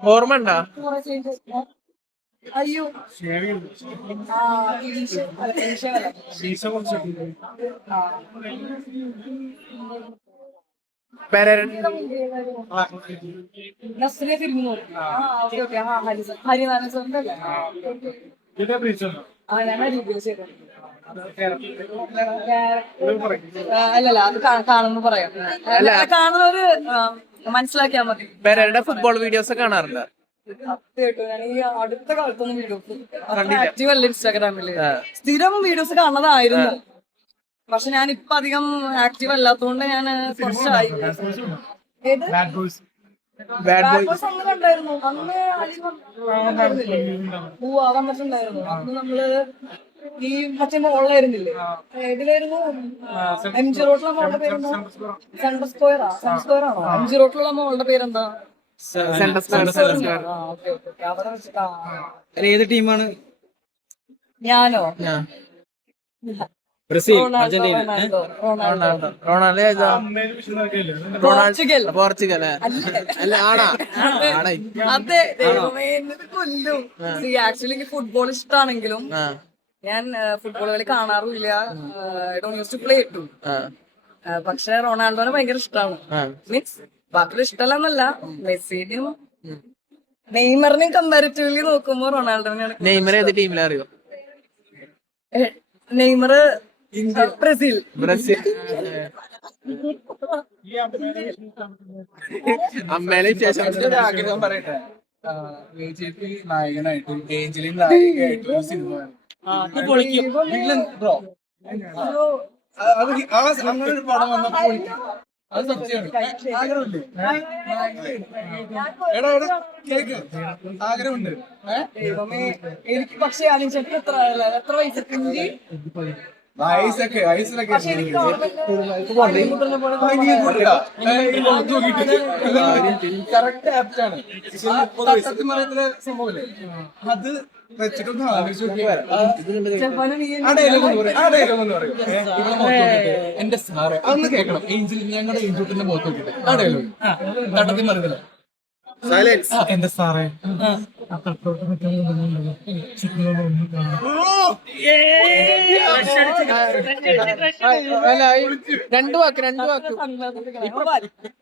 ഓർമ്മ ഉണ്ടാ? അയ്യോ നസ്രിയ തിരിഞ്ഞു ഹരിനാരായണ സാറിന്റെ ഞാൻ റിവ്യൂ ചെയ്തത്. അല്ലല്ല അത് കാണുമ്പോ പറയാം. കാണുന്നവര് മനസ്സിലാക്കിയാ മതി. പെരയുടെ ഫുട്ബോൾ വീഡിയോസ് കാണാറുണ്ട്? സത്യമായിട്ടും ഞാൻ ഈ അടുത്ത കാലത്തൊന്നും വീഡിയോസ് ആക്റ്റീവ് അല്ല ഇൻസ്റ്റാഗ്രാമില്. സ്ഥിരം വീഡിയോസ് കാണുന്നതായിരുന്നു. പക്ഷെ ഞാൻ ഇപ്പൊ അധികം ആക്റ്റീവ് അല്ലാത്തതുകൊണ്ട് ഞാൻ കുറച്ചായി. അന്ന് കണ്ടായിരുന്നു. അന്ന് വന്നിട്ടുണ്ടായിരുന്നു. അന്ന് നമ്മള് ഈ മറ്റേ മോളിലായിരുന്നില്ലേ, ഏതിലായിരുന്നു? എം ജി റോട്ടിലുള്ള മോളുടെ പേരെന്താ? സെൻട്രൽ സ്ക്വയറാ? സെൻട്രൽ സ്ക്വയർ ആണോ? എം ജി റോട്ടിലുള്ള മോളുടെ പേരെന്താ? അവിടെ വെച്ചിട്ടാ. ഏത് ടീമാണ്? ഞാനോ? പോർച്ചുഗൽ. അതെ, കൊല്ലും. ആക്ച്വലി എനിക്ക് ഫുട്ബോൾ ഇഷ്ടമാണെങ്കിലും ഞാൻ ഫുട്ബോൾ കളി കാണാറില്ല. യൂസ് ടു പ്ലേ ഇട്ടു. പക്ഷെ റൊണാൾഡോനെ ഭയങ്കര ഇഷ്ടമാണ്. മീൻസ് ബാക്കിയുള്ള ഇഷ്ടമല്ലെന്നല്ല, മെസ്സിനെയും നെയ്മറിനെയും കമ്പാരിറ്റീവ്ലി നോക്കുമ്പോ റൊണാൾഡോനെയാണ്. നെയ്മർ ഏത് ടീമിലറിയോ? Neymar Brazil. അമ്മേനെ ശേഷം ആഗ്രഹം പറയട്ടെ, നായകനായിട്ടും ഏഞ്ചലിൻ നായികയായിട്ടും സിനിമ ബ്രോ. അങ്ങനെ ഒരു പടം വന്നപ്പോൾ അത് സത്യമാണ്. ആഗ്രഹമുണ്ട്. എടാ കേക്ക് ആഗ്രഹമുണ്ട്. എനിക്ക് പക്ഷെ അനിച്ചേട്ടൻ എത്ര വയസ്സൊക്കെ കറക്റ്റ് ആപ്റ്റാണ്. സത്യമാനത്തിലെ സംഭവല്ലേ അത് വെച്ചിട്ടൊന്ന് ആലോചിച്ച് എന്റെ സാറ് അന്ന് കേൾക്കണം. ഏഞ്ചൽ ഞങ്ങളുടെ ഏഞ്ചൂട്ടിന്റെ മുഖത്ത് നോക്കിട്ട് ആ ഡയലോഗ് തട്ടത്തിൽ മറിയത്തില്ല. എന്റെ സാറേ രണ്ടു വാക്ക്.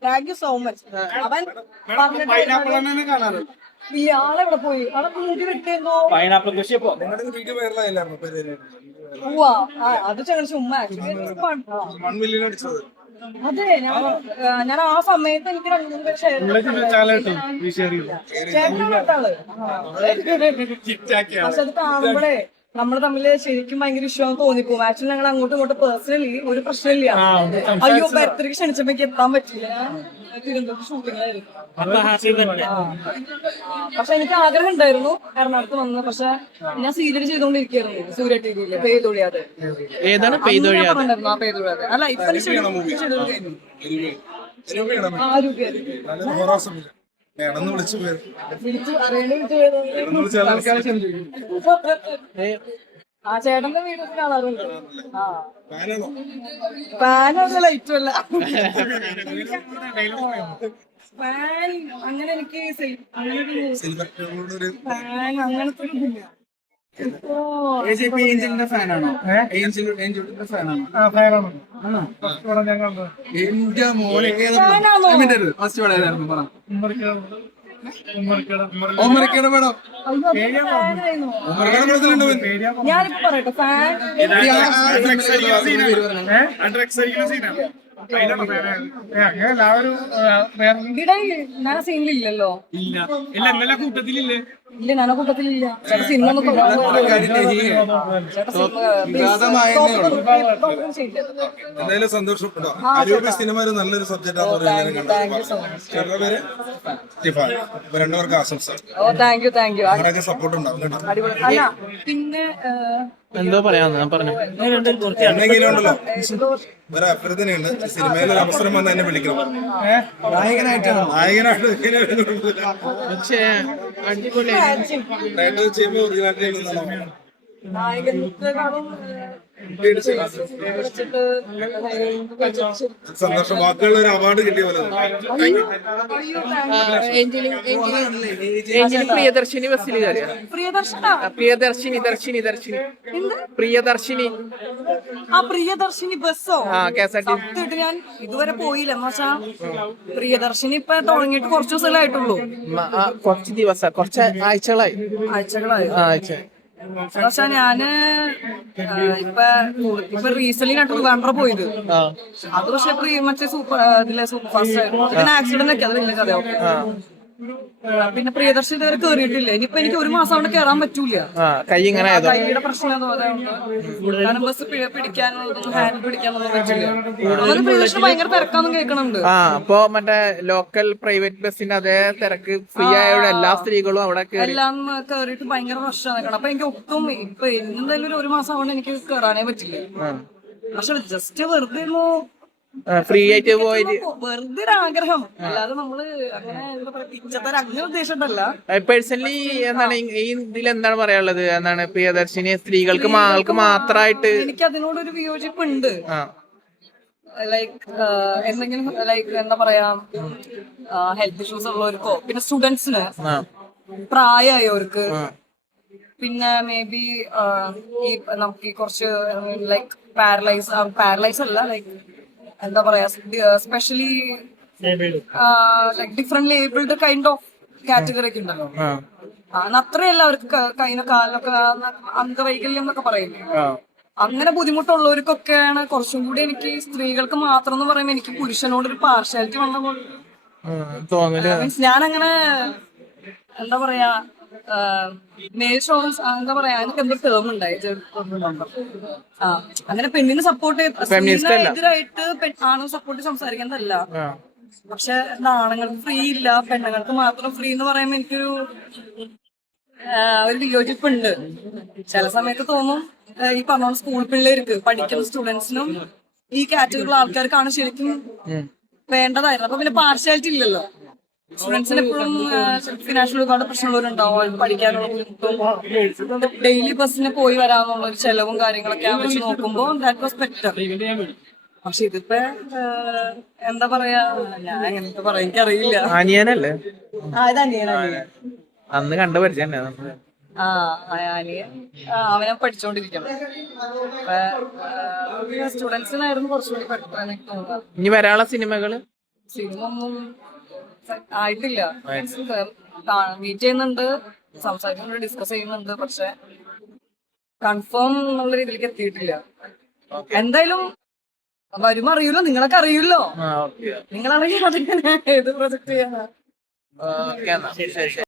Thank you so much. അവൻ കാണാറ് ഇയാളെവിടെ പോയി? അവിടെ വീട്ടിൽ വിട്ടിരുന്നോ? വീഡിയോ വൈറലായില്ലായിരുന്നു. അത് ഞങ്ങൾ ചുമ്മാ അടിച്ചത്. അതെ, ഞാൻ ആ സമയത്ത് എനിക്ക് 2-3 പേര് ചേട്ടനാണ്. പക്ഷെ അത് കാണുമ്പോഴേ നമ്മള് തമ്മില് ശരിക്കും ഭയങ്കര ഇഷ്ടം തോന്നിപ്പോകും. ആക്ച്വലി ഞങ്ങൾ അങ്ങോട്ടും ഇങ്ങോട്ടും പേഴ്സണലി ഒരു പ്രശ്നമില്ല. അയ്യോ, ബർത്ത്ഡേക്ക് ക്ഷണിച്ചപ്പോ എനിക്ക് എത്താൻ പറ്റില്ല. തിരുവനന്തപുരത്ത് ഷൂട്ടിംഗായിരുന്നു. പക്ഷെ എനിക്ക് ആഗ്രഹം ഉണ്ടായിരുന്നു എറണാകുളത്ത് വന്ന്. പക്ഷെ ഞാൻ സീരിയൽ ചെയ്തോണ്ടിരിക്കുകയായിരുന്നു സൂര്യ ടിവിയില്, പെയ്തൊഴിയാതെ. ഏതാണ് ആ പെയ്തൊഴിയാതെ അല്ല, ഇപ്പൊ ആ ചേട്ടന്റെ വീടൊക്കെ കാണാറുണ്ട്. ഫാനൊന്നും ലൈറ്റുമല്ല. ഫാൻ അങ്ങനെ എനിക്ക് ഫാൻ അങ്ങനത്തെ ഇതില്ല. ഏഞ്ചലിന്റെ ഫാനാണോ? ഏഞ്ചലിന്റെ ഫാനാണോ? എന്റെ മോനെ ഫസ്റ്റ് പടമായിരുന്നു. പറ ഓമറിക്കയുടെ പടം. ഞാനിപ്പോ പറയട്ടെ, ഫാൻ ഞാൻ സീനിലില്ലല്ലോ. ഇല്ല കൂട്ടത്തിലില്ലേ? ഇല്ല, ഞാൻ കൂട്ടത്തിലില്ല. ചേട്ടാ സിനിമ എന്തായാലും സന്തോഷപ്പെട്ടോ. അരൂപി സിനിമ ഒരു നല്ലൊരു സബ്ജക്റ്റ് രണ്ടുപേർക്ക് ആശംസ. അവരൊക്കെ സപ്പോർട്ട് ഉണ്ടാവും. പിന്നെ എന്തോ പറയാന്ന് പറഞ്ഞു. എന്തെങ്കിലും ഉണ്ടല്ലോ, ഒരു അഭ്യർത്ഥനയുണ്ട്. സിനിമയിൽ ഒരു അവസരം വന്ന് എന്നെ വിളിക്കണം. നായകനായിട്ട് പക്ഷേ അടിപൊളി ചെയ്യുമ്പോൾ ഒറിജിനാലിറ്റി നായകനേക്കാളും വിളിച്ചിട്ട് സന്തോഷം, വാക്കുകളിൽ ഒരു അവാർഡ് കിട്ടിയ പോലെ തോന്നി. ഏഞ്ചലി പ്രിയദർശിനി ബസ്സിൽ കയറിയ പ്രിയദർശന പ്രിയദർശിനി പ്രിയദർശിനി ആ പ്രിയദർശിനി ബസ്സോ KSRTC. സത്യമായിട്ട് ഞാൻ ഇതുവരെ പോയില്ല. എന്ന് വെച്ചാ പ്രിയദർശിനി ഇപ്പൊ തുടങ്ങിയിട്ട് കുറച്ച് ദിവസമായിട്ടുള്ളൂ. കുറച്ച് ദിവസം കുറച്ച് ആഴ്ചകളായി ആഴ്ചകളായി. ആഴ്ച പക്ഷെ ഞാന് ഇപ്പൊ റീസെന്റ് ആയിട്ട് ട്രിവാൻഡ്ര പോയത്. അത് പക്ഷെ മറ്റേ സൂപ്പർ ഇതിലെ സൂപ്പർ ഫാസ്റ്റ് ആയിരുന്നു. പിന്നെ ആക്സിഡന്റ് ഒക്കെ അത് വലിയ കഥയാവും. പിന്നെ പ്രിയദർശിനി ഇതുവരെ കേറിയിട്ടില്ല. ഇനിയിപ്പൊ എനിക്ക് ഒരു മാസം കൊണ്ട് കയറാൻ പറ്റൂല. കൈ ഇങ്ങനെ കൈയുടെ പ്രശ്നം കാരണം ബസ് പിടിക്കാനൊന്നും ഹാൻഡിൽ പിടിക്കാനൊന്നും പറ്റില്ല. അതുപോലെ പ്രിയദർശിനി ഭയങ്കര തിരക്കാന്നും കേൾക്കണുണ്ട്. അപ്പൊ മറ്റേ ലോക്കൽ പ്രൈവറ്റ് ബസ്സിന്റെ അതേ തിരക്ക് ഫ്രീ ആയോടെ എല്ലാ സ്ത്രീകളും അവിടെ എല്ലാം കേറിയിട്ട് ഭയങ്കര റഷാണ് നിൽക്കണം. അപ്പൊ എനിക്ക് ഒട്ടും ഇപ്പൊ എന്തായാലും ഒരു മാസം കൊണ്ട് എനിക്ക് കയറാനേ പറ്റില്ല. പക്ഷെ ജസ്റ്റ് വെറുതെ ഫ്രീ ആയിട്ട് പോയിട്ട് വെറുതെ ഒരു ആഗ്രഹം, അല്ലാതെ നമ്മള് അങ്ങനെ പിച്ചത്തര അങ്ങനെ ഉദ്ദേശിച്ചിട്ടല്ല. പേഴ്സണലി എന്താണ് ഈ ഇതിൽ എന്താണ് പറയാനുള്ളത്? എന്താണ് പ്രിയദർശിനി സ്ത്രീകൾക്ക് മാത്രമായിട്ട് എനിക്ക് അതിനോടൊരു വിയോജിപ്പുണ്ട്. ലൈക്ക് എന്തെങ്കിലും ലൈക്ക് എന്താ പറയാ ഹെൽത്ത് ഇഷ്യൂസ് ഉള്ളവർക്കോ പിന്നെ സ്റ്റുഡൻസിന് പ്രായമായവർക്ക് പിന്നെ മേ ബി ഈ നമുക്ക് ഈ കുറച്ച് ലൈക്ക് പാരലൈസ് അല്ല ലൈക്ക് എന്താ പറയാ specially like different labelled kind of category ഒക്കെ ഉണ്ടല്ലോ. അത്രയല്ല അവർക്ക് കൈനോ കാലിനൊക്കെ അംഗവൈകല്യം എന്നൊക്കെ പറയില്ലേ, അങ്ങനെ ബുദ്ധിമുട്ടുള്ളവർക്കൊക്കെയാണ് കുറച്ചും കൂടി. എനിക്ക് സ്ത്രീകൾക്ക് മാത്രം എന്ന് പറയുമ്പോൾ എനിക്ക് പുരുഷനോടൊരു പാർഷ്യാലിറ്റി വന്ന പോലെ മീൻസ് ഞാനങ്ങനെ എന്താ പറയാ മേൽ ഷോസ് എന്താ പറയാ അതിനൊക്കെ എന്തൊരു ടേം ഉണ്ടായി അങ്ങനെ പെണ്ണിന് സപ്പോർട്ട് എതിരായിട്ട് ആണ് സപ്പോർട്ട് സംസാരിക്കുന്നതല്ല. പക്ഷെ ആണുങ്ങൾക്ക് ഫ്രീ ഇല്ല, പെണ്ണുങ്ങൾക്ക് മാത്രം ഫ്രീ എന്ന് പറയുമ്പോ എനിക്കൊരു ഒരു വിയോജിപ്പുണ്ട്. ചില സമയത്ത് തോന്നും ഈ പറഞ്ഞ സ്കൂൾ പിള്ളേർക്ക് പഠിക്കുന്ന സ്റ്റുഡൻസിനും ഈ കാറ്റഗറിയിലുള്ള ആൾക്കാർക്കാണ് ശരിക്കും വേണ്ടതായിരുന്നു. അപ്പൊ പിന്നെ പാർഷ്യാലിറ്റി ഇല്ലല്ലോ. സ്റ്റുഡൻസിന് എപ്പോഴും ഫിനാൻഷ്യൽ ഒരുപാട് പ്രശ്നമുള്ളവരുണ്ടാവും, പഠിക്കാനുള്ള ബുദ്ധിമുട്ടും ഡെയിലി ബസ്സിന് പോയി വരാനുള്ള ഒരു ചെലവും കാര്യങ്ങളൊക്കെ വെച്ച് നോക്കുമ്പോൾ ദാറ്റ് വാസ് ബെറ്റർ. പക്ഷെ ഇതിപ്പോ എന്താ പറയാ, ഞാൻ എങ്ങനത്തെ പറയാ എനിക്കറിയില്ല. അനിയനല്ലേ ഇത് അനിയനാണ്. അന്ന് കണ്ട പരിചയം അവനെ പഠിച്ചോണ്ടിരിക്കണം. സ്റ്റുഡൻസിനായിരുന്നു കുറച്ചുകൂടി പഠിക്കാൻ തോന്നുന്നത്. ഇനി വരാനുള്ള സിനിമകള് സിനിമ ഒന്നും ആയിട്ടില്ല. മീറ്റ് ചെയ്യുന്നുണ്ട്, സംസാരിക്കുന്നുണ്ട്, ഡിസ്കസ് ചെയ്യുന്നുണ്ട്. പക്ഷെ കൺഫേം എന്നുള്ള രീതിയിലേക്ക് എത്തിയിട്ടില്ല. എന്തായാലും വരുമ്പോ അറിയൂല്ലോ, നിങ്ങളൊക്കെ അറിയൂല്ലോ. നിങ്ങളറിയാതെ ഏത് പ്രൊജക്ട് ചെയ്യാനാ?